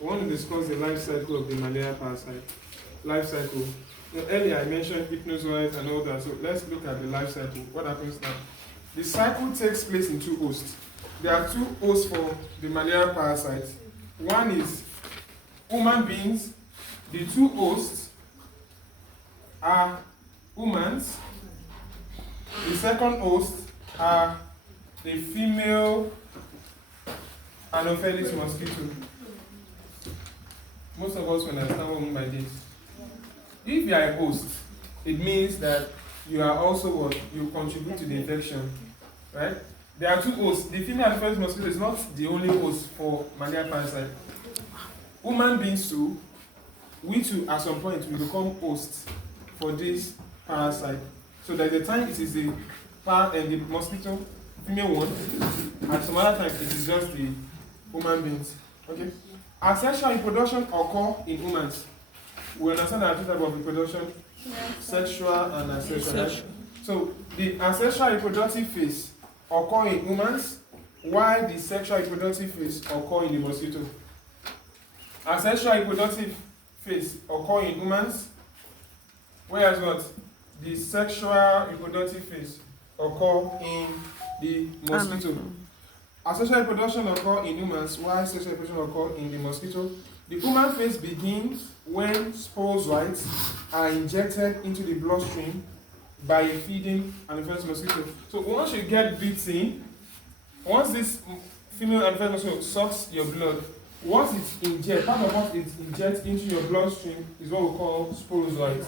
We want to discuss the life cycle of the malaria parasite. Life cycle. Earlier I mentioned hypnozoites and all that, so let's look at the life cycle. What happens now? The cycle takes place in two hosts. There are two hosts for the malaria parasite. One is human beings. The two hosts are humans. The second host are the female Anopheles mosquito. Most of us understand what I mean by this. If you are a host, it means that you are also what? You contribute to the infection. Right? There are two hosts. The female Anopheles mosquito is not the only host for malaria parasite. Human beings too, we too at some point will become hosts for this parasite. So there's a time it is the mosquito, female one, and some other times it is just the human beings. Okay? Asexual reproduction occur in humans. We understand that two types of reproduction, sexual and asexual. Right? So the asexual reproductive phase occur in humans, while the sexual reproductive phase occur in the mosquito. Asexual reproductive phase occur in humans, whereas what? The sexual reproductive phase occur in the mosquito. Asexual reproduction occur in humans, while sexual reproduction occur in the mosquito. The human phase begins when sporozoites are injected into the bloodstream by a feeding Anopheles mosquito. So once you get bitten, once this female Anopheles mosquito sucks your blood, what it injects, part of what it injects into your bloodstream is what we call sporozoites.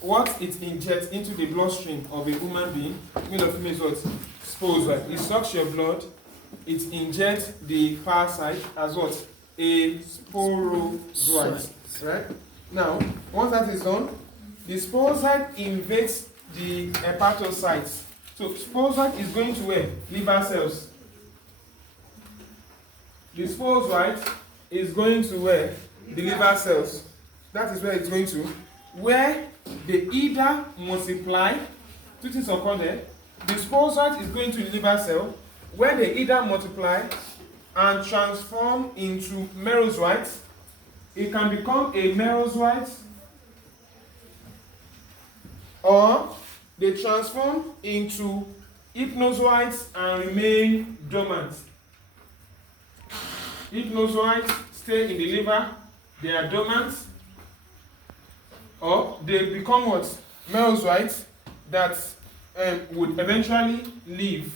What it injects into the bloodstream of a human being, male or female, is what? Sporozoite. It sucks your blood, it injects the parasite as what? A sporozoite. Right? Now, once that is done, the sporozoite invades the hepatocytes. So, sporozoite is going to where? Liver cells. The sporozoite is going to where? The liver cells. That is where it's going to. Where they either multiply, two things occur there. The sporozoite is going to the liver cell, where they either multiply and transform into merozoites. It can become a merozoite, or they transform into hypnozoites and remain dormant. Hypnozoites stay in the liver, they are dormant, or they become what? Merozoites that would eventually leave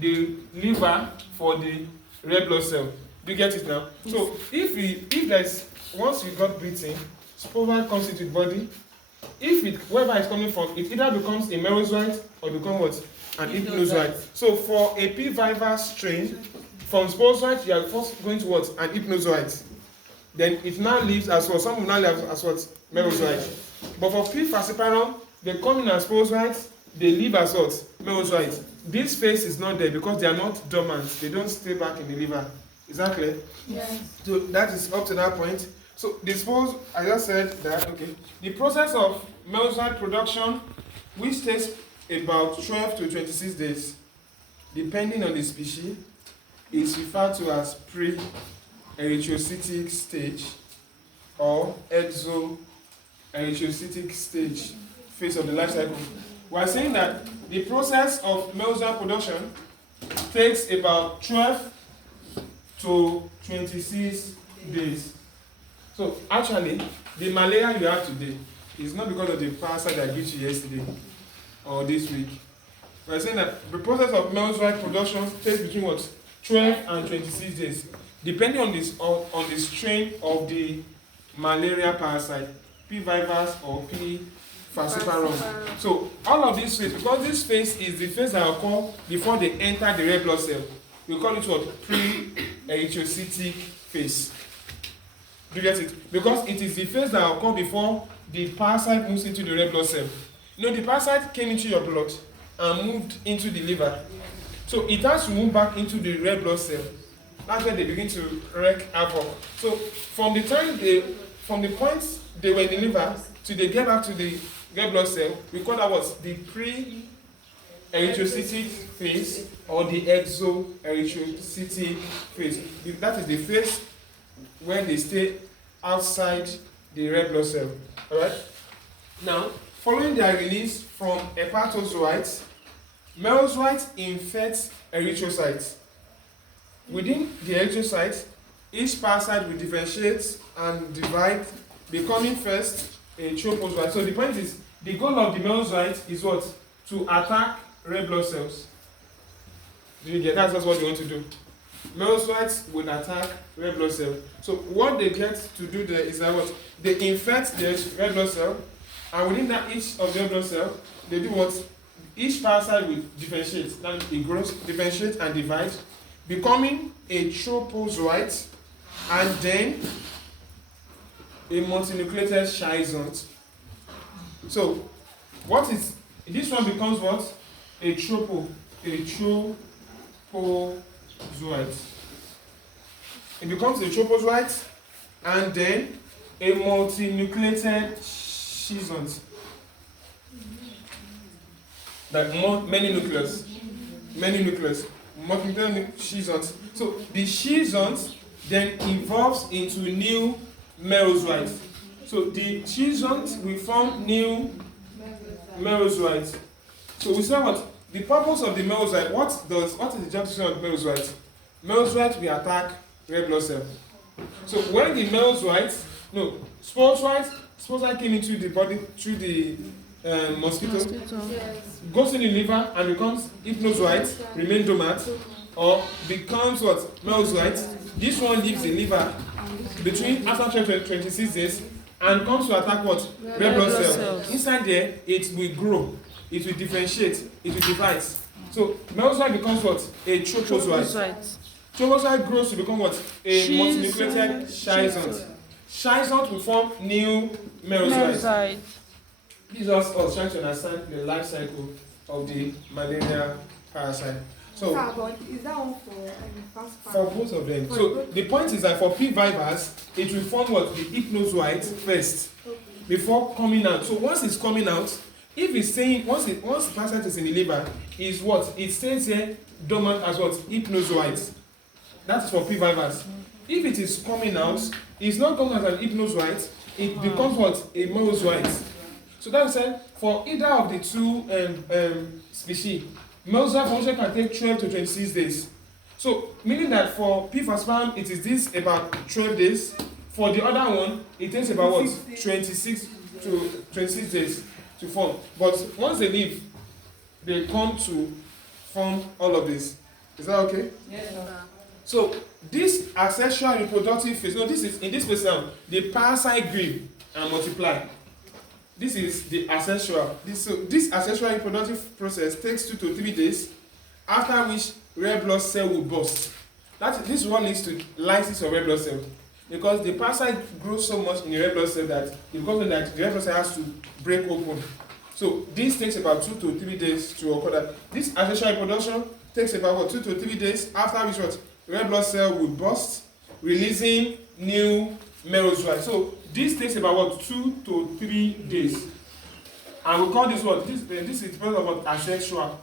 the liver for the red blood cell. Do you get it now? Yes. So if there's, once you got bitten, sporozoite comes into the body. If it, wherever it's coming from, it either becomes a merozoite or become what? An hypnozoite. So for a P. vivax strain, from sporozoite you are first going to what? An hypnozoite. Then it now leaves as what? Some will now leave as what? Merozoite. But for P. falciparum, they come in as sporozoites, they leave as what? Merozoite. This phase is not there because they are not dormant. They don't stay back in the liver. Is that clear? Yes. So that is up to that point. So the spores, I just said that, okay. The process of merozoite production, which takes about 12 to 26 days, depending on the species, is referred to as pre-erythrocytic stage or exo-erythrocytic stage phase of the life cycle. We are saying that the process of merozoite production takes about 12 to 26 days. So actually, the malaria you have today is not because of the parasite that I gave you yesterday or this week. We are saying that the process of merozoite production takes between what? 12 and 26 days, depending on this on the strain of the malaria parasite, P. vivax or P. falciparum. So all of this phase, because this phase is the phase that occurs before they enter the red blood cell, we call it what? Pre-erythrocytic phase. Do you get it? Because it is the phase that occurs before the parasite moves into the red blood cell. You know, the parasite came into your blood and moved into the liver. So it has to move back into the red blood cell. That's when they begin to wreak havoc. So from the point they were in the liver till they get back to the red blood cell, we call that what? The erythrocytic phase or the exoerythrocytic phase. That is the phase when they stay outside the red blood cell. Alright? Now, following their release from hepatozoites, merozoites infect erythrocytes. Within the erythrocyte, each parasite will differentiate and divide, becoming first a tropozoite. So the point is, the goal of the merozoite is what? To attack red blood cells. Do you get that? That's what they want to do. Merozoites will attack red blood cells. So what they get to do there is that what? They infect the red blood cell, and within that each of the red blood cell, they do what? Each parasite will differentiate. That means it grows, differentiate and divide, becoming a tropozoite, and then a multinucleated schizont. So, what is this one becomes what? A tropozoite. It becomes a tropozoite and then a multinucleated schizont. Like many nucleus. Multinucleated schizont. So the schizont then evolves into new merozoites. So the schizont will form new merozoites. So we say what? The purpose of the merozoite, what is the job description of merozoite? Merozoite will attack red blood cell. So when the sporozoite came into the body through the mosquito, goes in the liver and becomes hypnozoite, remain dormant, or becomes what? Merozoite. This one leaves the liver between after 26 days and comes to attack what? Red blood cells. Inside there, it will grow, it will differentiate, it will divide. So merozoite becomes what? A tropozoite. Tropozoite grows to become what? A multinucleated schizont. Schizont will form new merozoites. This is us trying to understand the life cycle of the malaria parasite. So, is that one for for both of them. So the point is that for P. vivax, it will form what? The hypnozoite first before coming out. So once it's coming out, if it's staying, once the parasite is in the liver, is what? It stays here dormant as what? Hypnozoite. That is for P. vivax. If it is coming out, it's not coming as an hypnozoite, it becomes what? A merozoite. So that said, for either of the two species, merozoite function can take 12 to 26 days. So, meaning that for P. falciparum, it is this about 12 days. For the other one, it takes about what? 26 to 26 days to form. But once they leave, they come to form all of this. Is that okay? Yes, sir. So, this asexual reproductive phase, no, this is, in this phase now, the parasite grew and multiply. This is the asexual. This asexual reproductive process takes 2 to 3 days, after which red blood cell will burst. This one leads to lysis of red blood cell, because the parasite grows so much in the red blood cell that it becomes that the red blood cell has to break open. So this takes about 2 to 3 days to occur. This asexual reproduction takes about 2 to 3 days, after which what? Red blood cell will burst, releasing new merozoite. So this takes about 2 to 3 days, and we call this what? This is because of what? Asexual.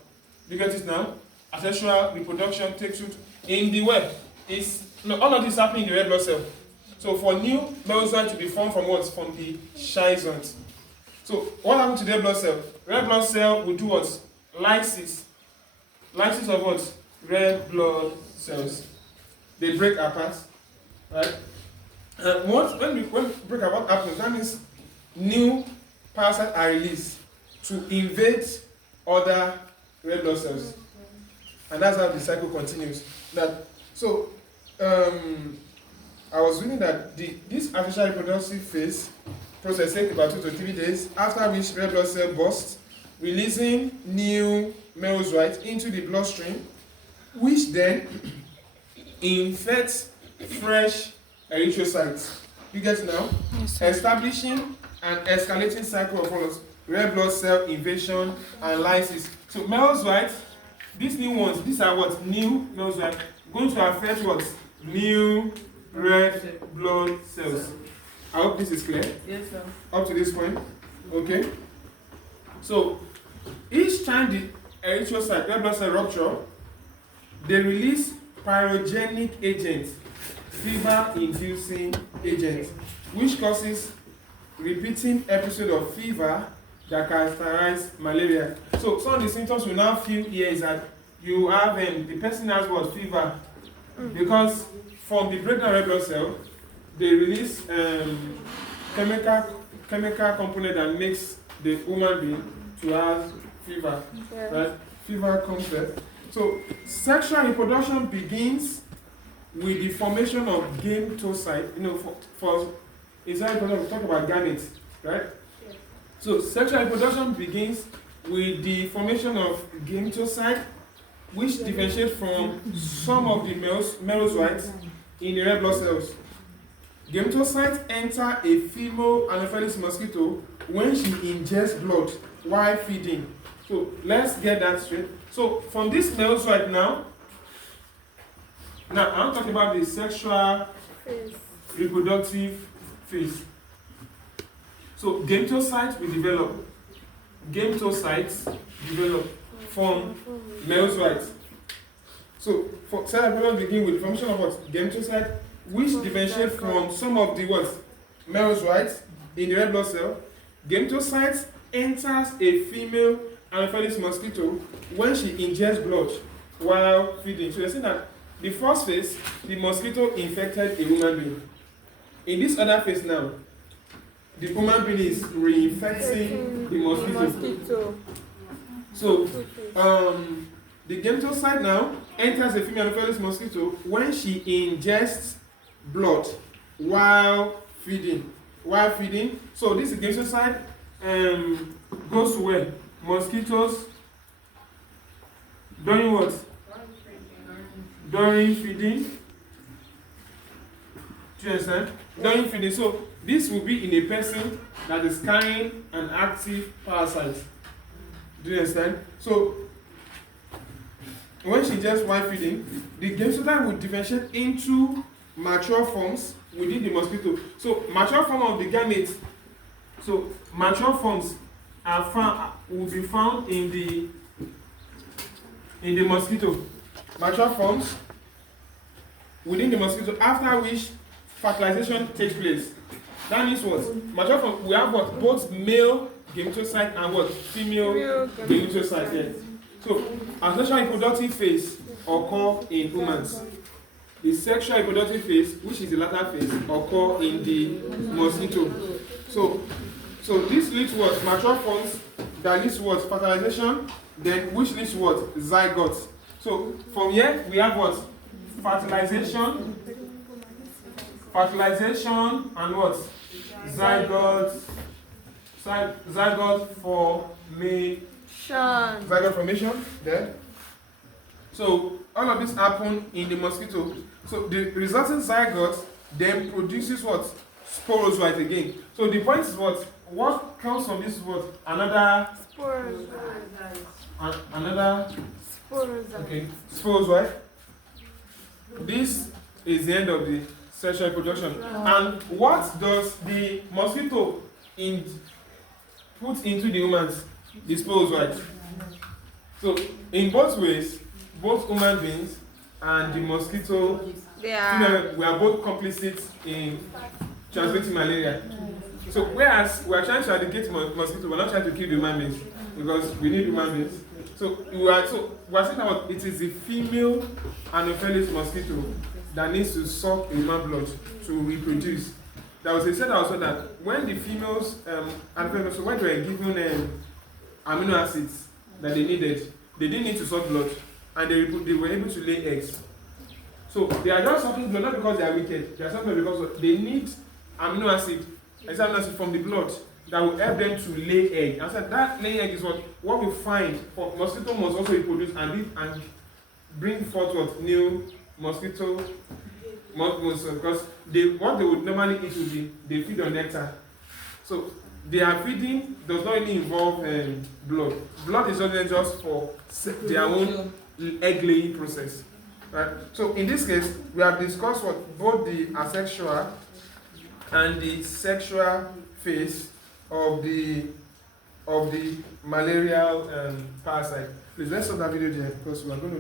You get it now? Asexual reproduction takes you in the web. All of this happening in the red blood cell. So for new merozoite to be formed from what? From the schizont. So what happens to the red blood cell? Red blood cell will do what? Lysis. Lysis of what? Red blood cells. They break apart, right? And when we break apart, what happens? That means new parasites are released to invade other red blood cells, and that's how the cycle continues. I was reading that this artificial reproductive phase process takes about 2 to 3 days, after which red blood cell bursts, releasing new merozoites into the bloodstream, which then infects fresh erythrocytes. You get it now? Yes, sir. Establishing an escalating cycle of what? Red blood cell invasion and lysis. So merozoites, these new ones, these are what? New merozoites, going to affect what? New red blood cells. I hope this is clear. Yes, sir. Up to this point. Okay? So each time the erythrocyte, red blood cell rupture, they release pyrogenic agent, fever-inducing agent, which causes repeating episode of fever that characterize malaria. So some of the symptoms we now feel here is that you have the person has what? Fever. Because from the breakdown red blood cell, they release chemical component that makes the human being to have fever. Right? Fever comes there. So sexual reproduction begins with the formation of gametocyte. For inside reproduction, we talk about gametes, right? Yes. So sexual reproduction begins with the formation of gametocyte, which differentiate from some of the melanocytes in the red blood cells. Gametocytes enter a female Anopheles mosquito when she ingests blood while feeding. So let's get that straight. So from this melanocyte now I'm talking about the sexual reproductive phase. So gametocytes will develop. Gametocytes develop from melanocytes. So for cell reproduction begin with the formation of what? Gametocyte, which differentiate from some of the what? Melanocytes in the red blood cell. Gametocytes enters a female Anopheles mosquito when she ingests blood while feeding. So you see that the first phase, the mosquito infected a human being. In this other phase now, the human being is reinfecting the mosquito. So the gametocyte now enters a female Anopheles mosquito when she ingests blood while feeding. So this gametocyte goes to where? Mosquitoes during what? During feeding. Do you understand? During feeding. So this will be in a person that is carrying an active parasite. Do you understand? So when she just while feeding, the gametocyte will differentiate into mature forms within the mosquito. So mature form of the gametes. So mature forms will be found in the mosquito. Mature forms within the mosquito, after which fertilization takes place. That means what? Mature form, we have what? Both male gametocyte and what? Female gametocyte. Yes. So a sexual reproductive phase occur in humans. The sexual reproductive phase, which is the latter phase, occur in the mosquito. So this leads to what? Mature forms that leads to what? Fertilization, then which leads to what? Zygote. So from here we have what? Fertilization and what? Zygote formation. Zygote formation there. So all of this happen in the mosquito. So the resulting zygote then produces what? Sporozoite again. So the point is what? What comes from this is what? Another sporozoite. Okay, sporozoite. This is the end of the sexual reproduction. And what does the mosquito put into the humans? The sporozoite. So in both ways, both human beings and the mosquito, we are both complicit in transmitting malaria. So whereas we are trying to eradicate mosquito, we're not trying to kill the human beings because we need human beings. So we are saying that it is the female Anopheles mosquito that needs to suck human blood to reproduce. That was said also that when the females Anopheles, when they were given amino acids that they needed, they didn't need to suck blood, and they were able to lay eggs. So they are just sucking blood not because they are wicked. They are sucking blood because they need amino acid from the blood that will help them to lay egg. And so that laying egg is what we find for mosquito must also reproduce and bring forth what new mosquito because what they would normally eat would be they feed on nectar. So their feeding does not really involve blood. Blood is only just for their own egg laying process. Right? So in this case, we have discussed what both the asexual and the sexual phase of the malarial parasite. Please let's stop that video there because we are going to